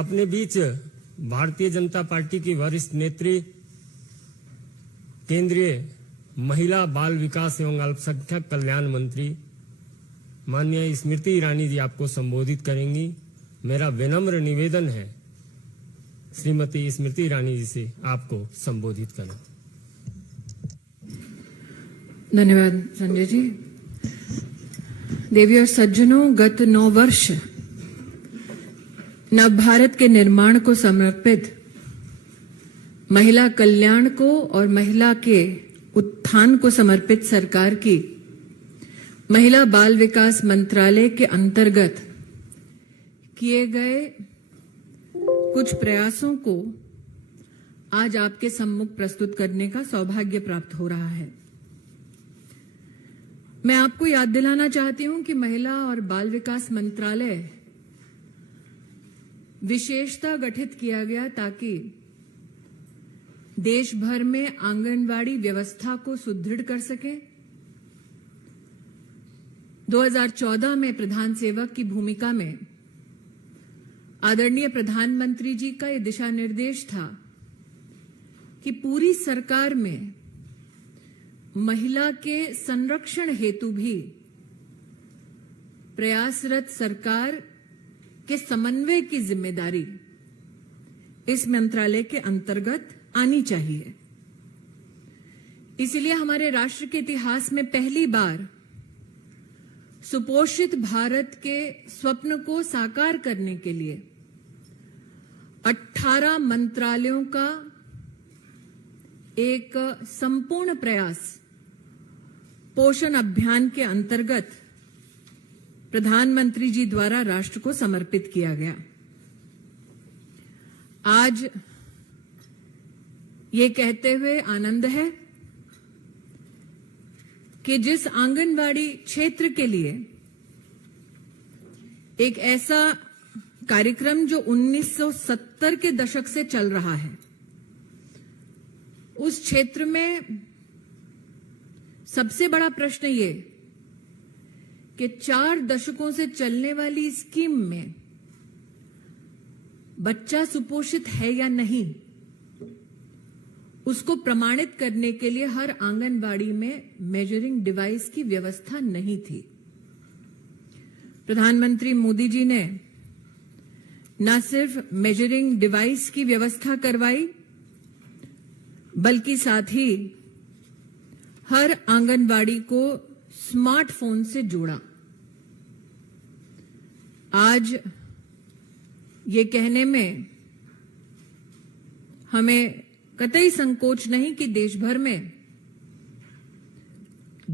अपने बीच भारतीय जनता पार्टी की वरिष्ठ नेत्री, केंद्रीय महिला बाल विकास एवं अल्पसंख्यक कल्याण मंत्री माननीय स्मृति ईरानी जी आपको संबोधित करेंगी। मेरा विनम्र निवेदन है श्रीमती स्मृति ईरानी जी से आपको संबोधित करें। धन्यवाद संजय जी। देवी और सज्जनों, गत 9 वर्ष नव भारत के निर्माण को समर्पित, महिला कल्याण को और महिला के उत्थान को समर्पित सरकार की महिला बाल विकास मंत्रालय के अंतर्गत किए गए कुछ प्रयासों को आज आपके सम्मुख प्रस्तुत करने का सौभाग्य प्राप्त हो रहा है। मैं आपको याद दिलाना चाहती हूं कि महिला और बाल विकास मंत्रालय विशेषता गठित किया गया ताकि देश भर में आंगनवाड़ी व्यवस्था को सुदृढ़ कर सके। 2014 में प्रधान सेवक की भूमिका में आदरणीय प्रधानमंत्री जी का यह दिशा निर्देश था कि पूरी सरकार में महिला के संरक्षण हेतु भी प्रयासरत सरकार के समन्वय की जिम्मेदारी इस मंत्रालय के अंतर्गत आनी चाहिए। इसलिए हमारे राष्ट्र के इतिहास में पहली बार सुपोषित भारत के स्वप्न को साकार करने के लिए 18 मंत्रालयों का एक संपूर्ण प्रयास पोषण अभियान के अंतर्गत प्रधानमंत्री जी द्वारा राष्ट्र को समर्पित किया गया। आज ये कहते हुए आनंद है कि जिस आंगनवाड़ी क्षेत्र के लिए एक ऐसा कार्यक्रम जो 1970 के दशक से चल रहा है, उस क्षेत्र में सबसे बड़ा प्रश्न ये कि 4 दशकों से चलने वाली स्कीम में बच्चा सुपोषित है या नहीं, उसको प्रमाणित करने के लिए हर आंगनबाड़ी में मेजरिंग डिवाइस की व्यवस्था नहीं थी। प्रधानमंत्री मोदी जी ने न सिर्फ मेजरिंग डिवाइस की व्यवस्था करवाई, बल्कि साथ ही हर आंगनबाड़ी को स्मार्टफोन से जोड़ा। आज ये कहने में हमें कतई संकोच नहीं कि देश भर में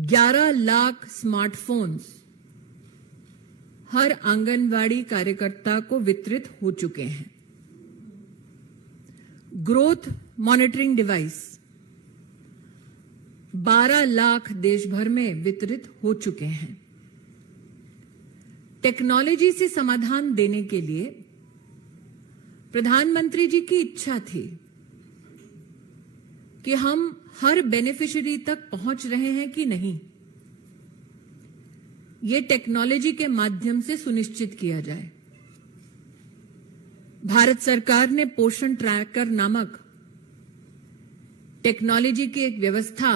11 लाख स्मार्टफोन्स हर आंगनवाड़ी कार्यकर्ता को वितरित हो चुके हैं। ग्रोथ मॉनिटरिंग डिवाइस 12 लाख देश भर में वितरित हो चुके हैं। टेक्नोलॉजी से समाधान देने के लिए प्रधानमंत्री जी की इच्छा थी कि हम हर बेनिफिशियरी तक पहुंच रहे हैं कि नहीं, ये टेक्नोलॉजी के माध्यम से सुनिश्चित किया जाए। भारत सरकार ने पोषण ट्रैकर नामक टेक्नोलॉजी की एक व्यवस्था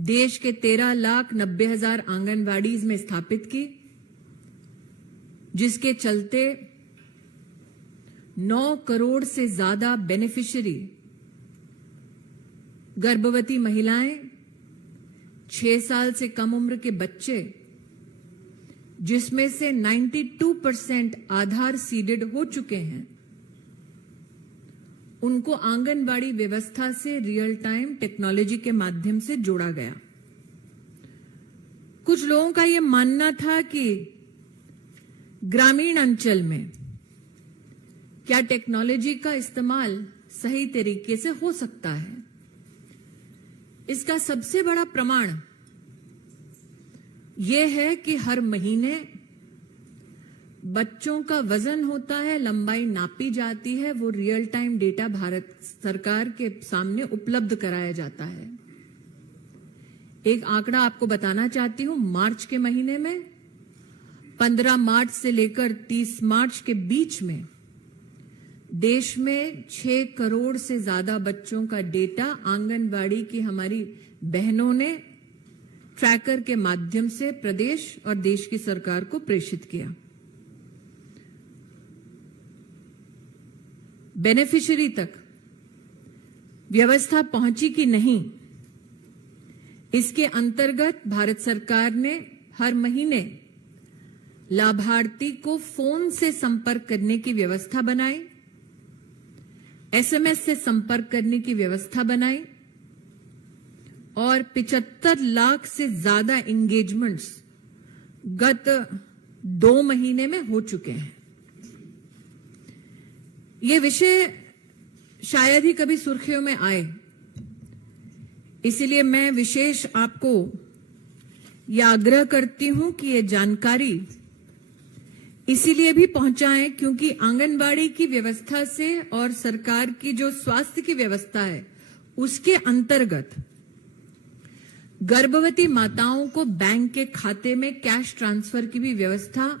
देश के 13,90,000 आंगनवाड़ीज में स्थापित की, जिसके चलते 9 करोड़ से ज्यादा बेनिफिशियरी गर्भवती महिलाएं, 6 साल से कम उम्र के बच्चे, जिसमें से 92% आधार सीडेड हो चुके हैं, उनको आंगनबाड़ी व्यवस्था से रियल टाइम टेक्नोलॉजी के माध्यम से जोड़ा गया। कुछ लोगों का यह मानना था कि ग्रामीण अंचल में क्या टेक्नोलॉजी का इस्तेमाल सही तरीके से हो सकता है। इसका सबसे बड़ा प्रमाण यह है कि हर महीने बच्चों का वजन होता है, लंबाई नापी जाती है, वो रियल टाइम डेटा भारत सरकार के सामने उपलब्ध कराया जाता है। एक आंकड़ा आपको बताना चाहती हूं, मार्च के महीने में 15 मार्च से लेकर 30 मार्च के बीच में देश में 6 करोड़ से ज्यादा बच्चों का डेटा आंगनवाड़ी की हमारी बहनों ने ट्रैकर के माध्यम से प्रदेश और देश की सरकार को प्रेषित किया। बेनिफिशियरी तक व्यवस्था पहुंची कि नहीं, इसके अंतर्गत भारत सरकार ने हर महीने लाभार्थी को फोन से संपर्क करने की व्यवस्था बनाई, एसएमएस से संपर्क करने की व्यवस्था बनाई और 75 लाख से ज्यादा एंगेजमेंट्स गत 2 महीने में हो चुके हैं। ये विषय शायद ही कभी सुर्खियों में आए, इसलिए मैं विशेष आपको यह आग्रह करती हूं कि ये जानकारी इसीलिए भी पहुंचाएं क्योंकि आंगनबाड़ी की व्यवस्था से और सरकार की जो स्वास्थ्य की व्यवस्था है उसके अंतर्गत गर्भवती माताओं को बैंक के खाते में कैश ट्रांसफर की भी व्यवस्था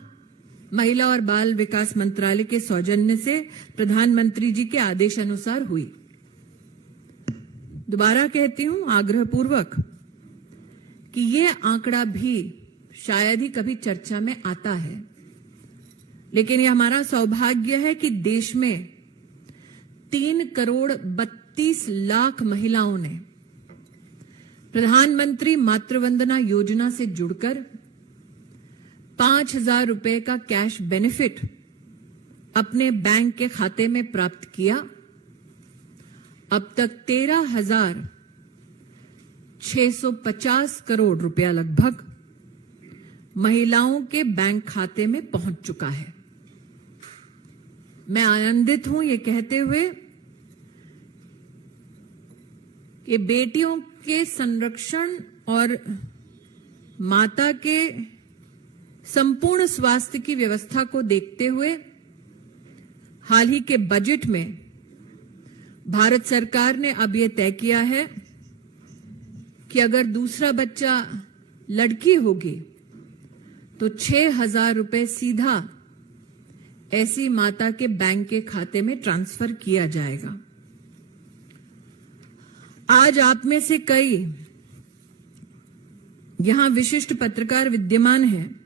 महिला और बाल विकास मंत्रालय के सौजन्य से प्रधानमंत्री जी के आदेश अनुसार हुई। दोबारा कहती हूं आग्रहपूर्वक कि ये आंकड़ा भी शायद ही कभी चर्चा में आता है, लेकिन यह हमारा सौभाग्य है कि देश में 3 करोड़ 32 लाख महिलाओं ने प्रधानमंत्री मातृवंदना योजना से जुड़कर 5,000 रुपए का कैश बेनिफिट अपने बैंक के खाते में प्राप्त किया। अब तक 13,650 करोड़ रुपया लगभग महिलाओं के बैंक खाते में पहुंच चुका है। मैं आनंदित हूं ये कहते हुए कि बेटियों के संरक्षण और माता के संपूर्ण स्वास्थ्य की व्यवस्था को देखते हुए हाल ही के बजट में भारत सरकार ने अब यह तय किया है कि अगर दूसरा बच्चा लड़की होगी तो 6,000 रुपए सीधा ऐसी माता के बैंक के खाते में ट्रांसफर किया जाएगा। आज आप में से कई यहां विशिष्ट पत्रकार विद्यमान हैं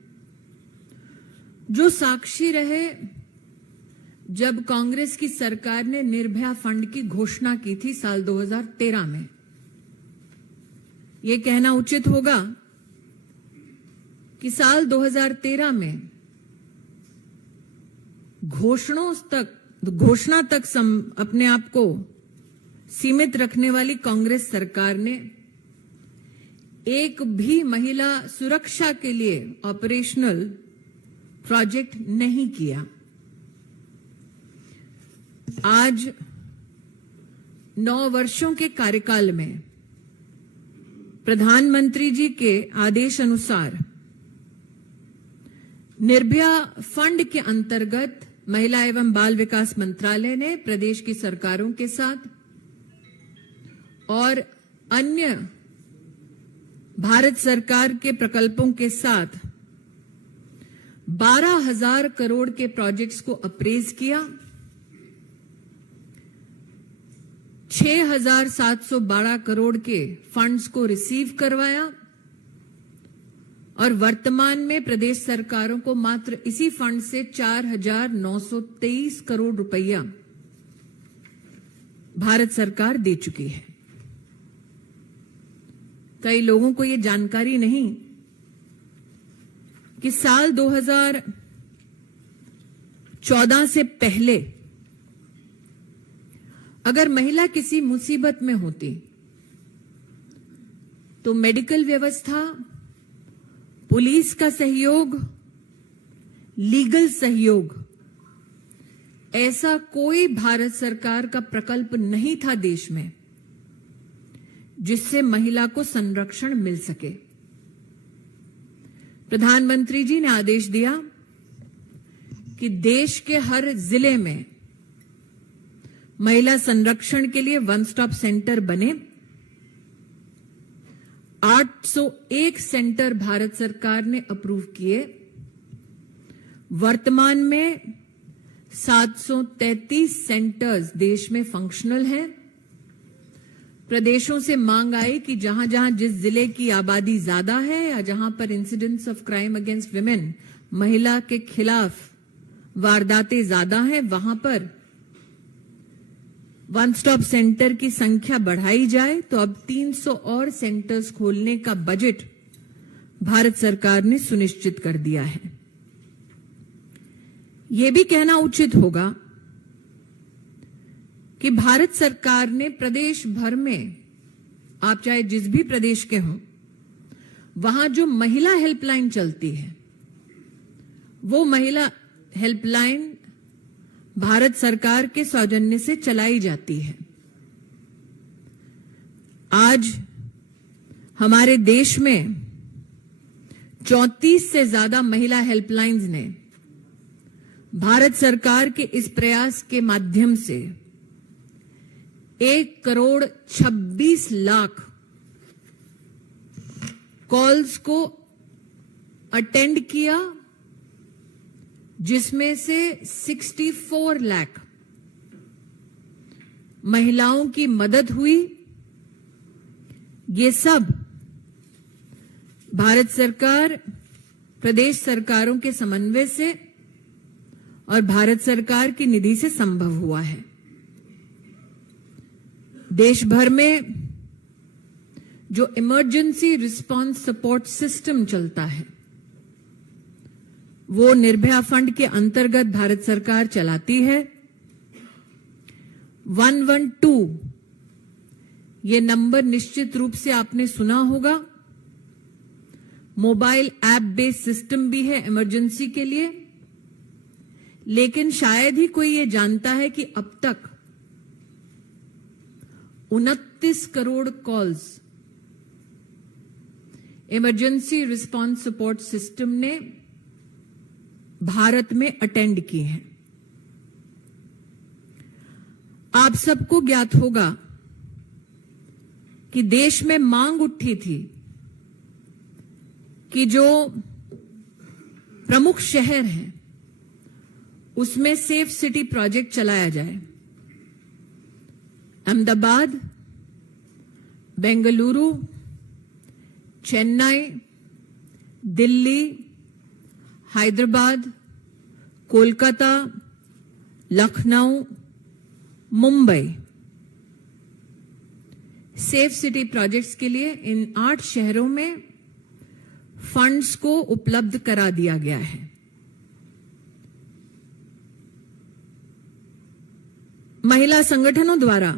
जो साक्षी रहे जब कांग्रेस की सरकार ने निर्भया फंड की घोषणा की थी साल 2013 में। यह कहना उचित होगा कि साल 2013 में घोषणा तक अपने आप को सीमित रखने वाली कांग्रेस सरकार ने एक भी महिला सुरक्षा के लिए ऑपरेशनल प्रोजेक्ट नहीं किया। आज 9 वर्षों के कार्यकाल में प्रधानमंत्री जी के आदेश अनुसार निर्भया फंड के अंतर्गत महिला एवं बाल विकास मंत्रालय ने प्रदेश की सरकारों के साथ और अन्य भारत सरकार के प्रकल्पों के साथ 12,000 करोड़ के प्रोजेक्ट्स को अप्रेज किया। 6,712 करोड़ के फंड्स को रिसीव करवाया और वर्तमान में प्रदेश सरकारों को मात्र इसी फंड से 4,923 करोड़ रुपया भारत सरकार दे चुकी है। कई लोगों को यह जानकारी नहीं कि साल 2014 से पहले अगर महिला किसी मुसीबत में होती तो मेडिकल व्यवस्था, पुलिस का सहयोग, लीगल सहयोग, ऐसा कोई भारत सरकार का प्रकल्प नहीं था देश में जिससे महिला को संरक्षण मिल सके। प्रधानमंत्री जी ने आदेश दिया कि देश के हर जिले में महिला संरक्षण के लिए वन स्टॉप सेंटर बने। 801 सेंटर भारत सरकार ने अप्रूव किए। वर्तमान में 733 सेंटर्स देश में फंक्शनल हैं। प्रदेशों से मांग आई कि जहां जहां जिस जिले की आबादी ज्यादा है या जहां पर incidents of crime against women, महिला के खिलाफ वारदातें ज्यादा हैं, वहां पर वन स्टॉप सेंटर की संख्या बढ़ाई जाए। तो अब 300 और सेंटर्स खोलने का बजट भारत सरकार ने सुनिश्चित कर दिया है। यह भी कहना उचित होगा कि भारत सरकार ने प्रदेश भर में, आप चाहे जिस भी प्रदेश के हों, वहां जो महिला हेल्पलाइन चलती है, वो महिला हेल्पलाइन भारत सरकार के सौजन्य से चलाई जाती है। आज हमारे देश में 34 से ज्यादा महिला हेल्पलाइंस ने भारत सरकार के इस प्रयास के माध्यम से 1,26,00,000 कॉल्स को अटेंड किया, जिसमें से 64 लाख महिलाओं की मदद हुई। ये सब भारत सरकार, प्रदेश सरकारों के समन्वय से और भारत सरकार की निधि से संभव हुआ है। देश भर में जो इमरजेंसी रिस्पांस सपोर्ट सिस्टम चलता है, वो निर्भया फंड के अंतर्गत भारत सरकार चलाती है। 112 ये नंबर निश्चित रूप से आपने सुना होगा। मोबाइल ऐप बेस्ड सिस्टम भी है इमरजेंसी के लिए, लेकिन शायद ही कोई ये जानता है कि अब तक 29 crore calls emergency response support system ने भारत में अटेंड की हैं। आप सबको ज्ञात होगा कि देश में मांग उठी थी कि जो प्रमुख शहर हैं उसमें सेफ सिटी प्रोजेक्ट चलाया जाए। Ahmedabad, Bengaluru, Chennai, Delhi, Hyderabad, Kolkata, Lucknow, Mumbai, safe city projects के लिए इन 8 शहरों में फंड्स को उपलब्ध करा दिया गया है। महिला संगठनों द्वारा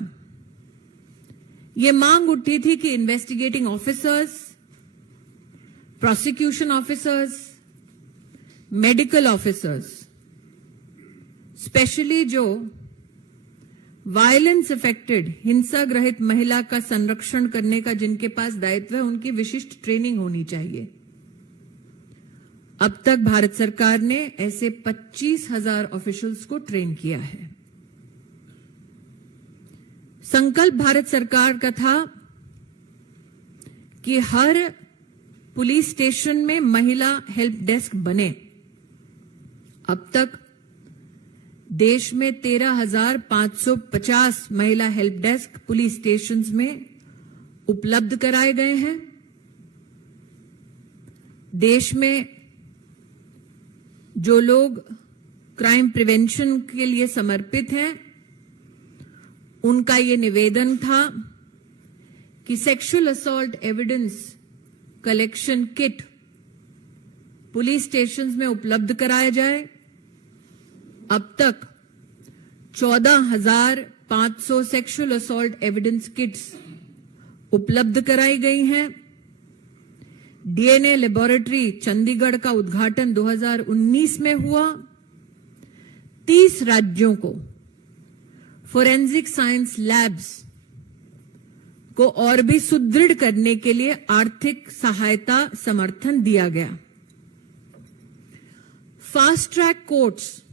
यह मांग उठी थी कि investigating officers, prosecution officers, medical officers, specially जो वायलेंस अफेक्टेड, हिंसा ग्रहित महिला का संरक्षण करने का जिनके पास दायित्व है, उनकी विशिष्ट ट्रेनिंग होनी चाहिए। अब तक भारत सरकार ने ऐसे 25,000 ऑफिशियल्स को ट्रेन किया है। संकल्प भारत सरकार का था कि हर पुलिस स्टेशन में महिला हेल्प डेस्क बने। अब तक देश में 13,550 महिला हेल्प डेस्क पुलिस स्टेशंस में उपलब्ध कराए गए हैं। देश में जो लोग क्राइम प्रिवेंशन के लिए समर्पित हैं, उनका ये निवेदन था कि sexual assault evidence collection kit police stations में उपलब्ध कराया जाए। अब तक 14,500 सेक्सुअल असॉल्ट एविडेंस किट्स उपलब्ध कराई गई हैं। डीएनए लेबोरेटरी चंडीगढ़ का उद्घाटन 2019 में हुआ। 30 राज्यों को फोरेंसिक साइंस लैब्स को और भी सुदृढ़ करने के लिए आर्थिक सहायता समर्थन दिया गया। फास्ट ट्रैक कोर्ट्स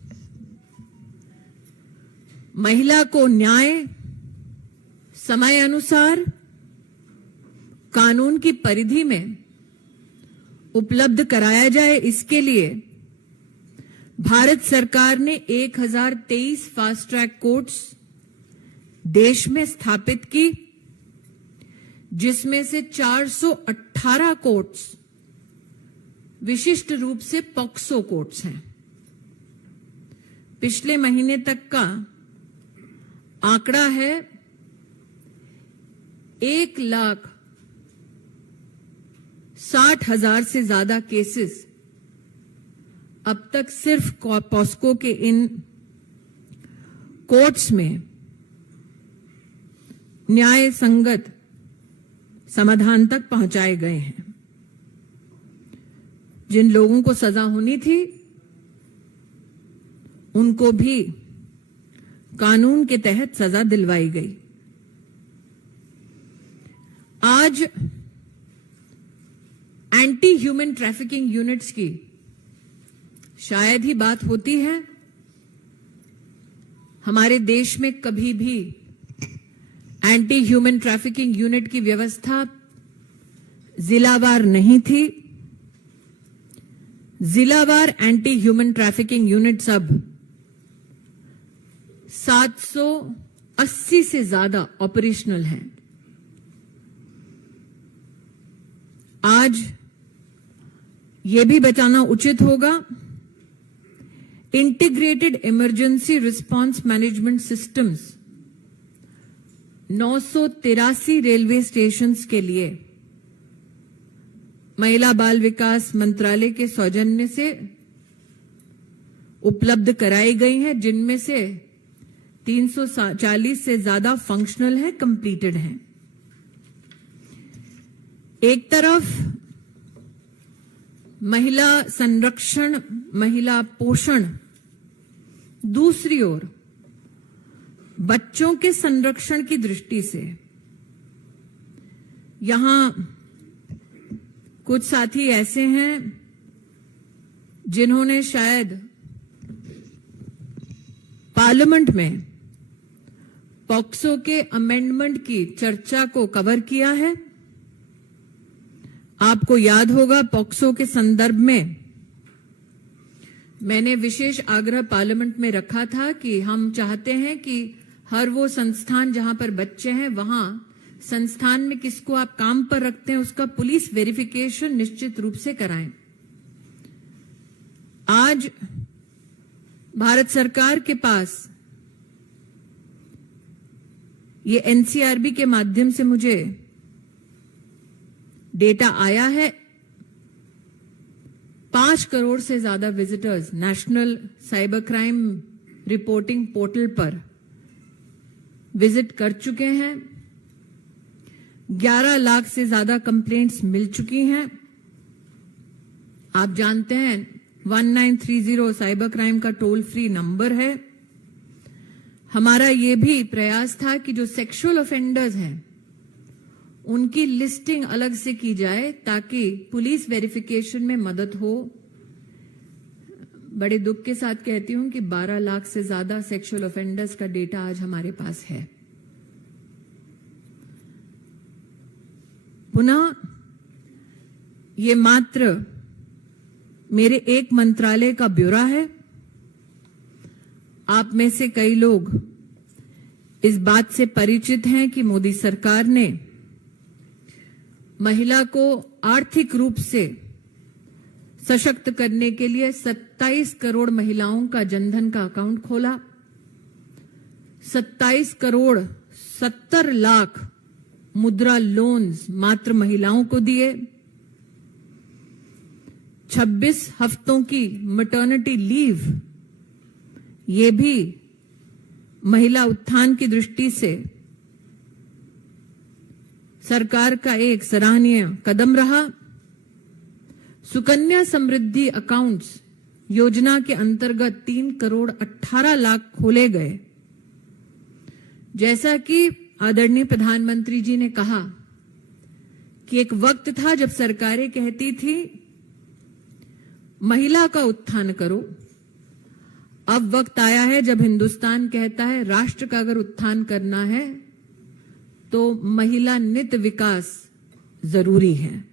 महिला को न्याय समय अनुसार कानून की परिधि में उपलब्ध कराया जाए, इसके लिए भारत सरकार ने 1023 फास्ट ट्रैक कोर्ट्स देश में स्थापित की, जिसमें से 418 कोर्ट्स विशिष्ट रूप से पॉक्सो कोर्ट्स हैं। पिछले महीने तक का आंकड़ा है 1,60,000 से ज्यादा केसेस अब तक सिर्फ पॉस्को के इन कोर्ट्स में न्याय संगत समाधान तक पहुंचाए गए हैं। जिन लोगों को सजा होनी थी उनको भी कानून के तहत सजा दिलवाई गई। आज एंटी ह्यूमन ट्रैफिकिंग यूनिट्स की शायद ही बात होती है। हमारे देश में कभी भी एंटी ह्यूमन ट्रैफिकिंग यूनिट की व्यवस्था जिलावार नहीं थी। जिलावार एंटी ह्यूमन ट्रैफिकिंग यूनिट्स अब 780 से ज्यादा ऑपरेशनल हैं। आज ये भी बताना उचित होगा, integrated emergency response management systems 983 railway stations के लिए महिला बाल विकास मंत्रालय के सौजन्य से उपलब्ध कराई गई हैं, जिनमें से 340 से ज्यादा फंक्शनल है, कंप्लीटेड हैं। एक तरफ महिला संरक्षण, महिला पोषण, दूसरी ओर बच्चों के संरक्षण की दृष्टि से यहां कुछ साथी ऐसे हैं जिन्होंने शायद पार्लियामेंट में पॉक्सो के अमेंडमेंट की चर्चा को कवर किया है। आपको याद होगा, पॉक्सो के संदर्भ में मैंने विशेष आग्रह पार्लियामेंट में रखा था कि हम चाहते हैं कि हर वो संस्थान जहां पर बच्चे हैं, वहां संस्थान में किसको आप काम पर रखते हैं उसका पुलिस वेरिफिकेशन निश्चित रूप से कराएं। आज भारत सरकार के पास ये एनसीआरबी के माध्यम से मुझे डेटा आया है, 5 करोड़ से ज्यादा visitors national cyber crime reporting portal पर विजिट कर चुके हैं। 11 लाख से ज्यादा कंप्लेंट्स मिल चुकी हैं। आप जानते हैं 1930 साइबर क्राइम का टोल फ्री नंबर है। हमारा ये भी प्रयास था कि जो सेक्सुअल ऑफेंडर्स हैं उनकी लिस्टिंग अलग से की जाए ताकि पुलिस वेरिफिकेशन में मदद हो। बड़े दुख के साथ कहती हूं कि 12 लाख से ज्यादा सेक्सुअल ऑफेंडर्स का डेटा आज हमारे पास है। पुनः ये मात्र मेरे एक मंत्रालय का ब्यौरा है। आप में से कई लोग इस बात से परिचित हैं कि मोदी सरकार ने महिला को आर्थिक रूप से सशक्त करने के लिए 27 करोड़ महिलाओं का जनधन का अकाउंट खोला। 27 करोड़ 70 लाख मुद्रा लोन्स मात्र महिलाओं को दिए। 26 हफ्तों की मैटरनिटी लीव, ये भी महिला उत्थान की दृष्टि से सरकार का एक सराहनीय कदम रहा। सुकन्या समृद्धि अकाउंट्स योजना के अंतर्गत 3 करोड़ 18 लाख खोले गए। जैसा कि आदरणीय प्रधानमंत्री जी ने कहा कि एक वक्त था जब सरकारें कहती थी महिला का उत्थान करो। अब वक्त आया है जब हिंदुस्तान कहता है राष्ट्र का अगर उत्थान करना है तो महिला नित विकास जरूरी है।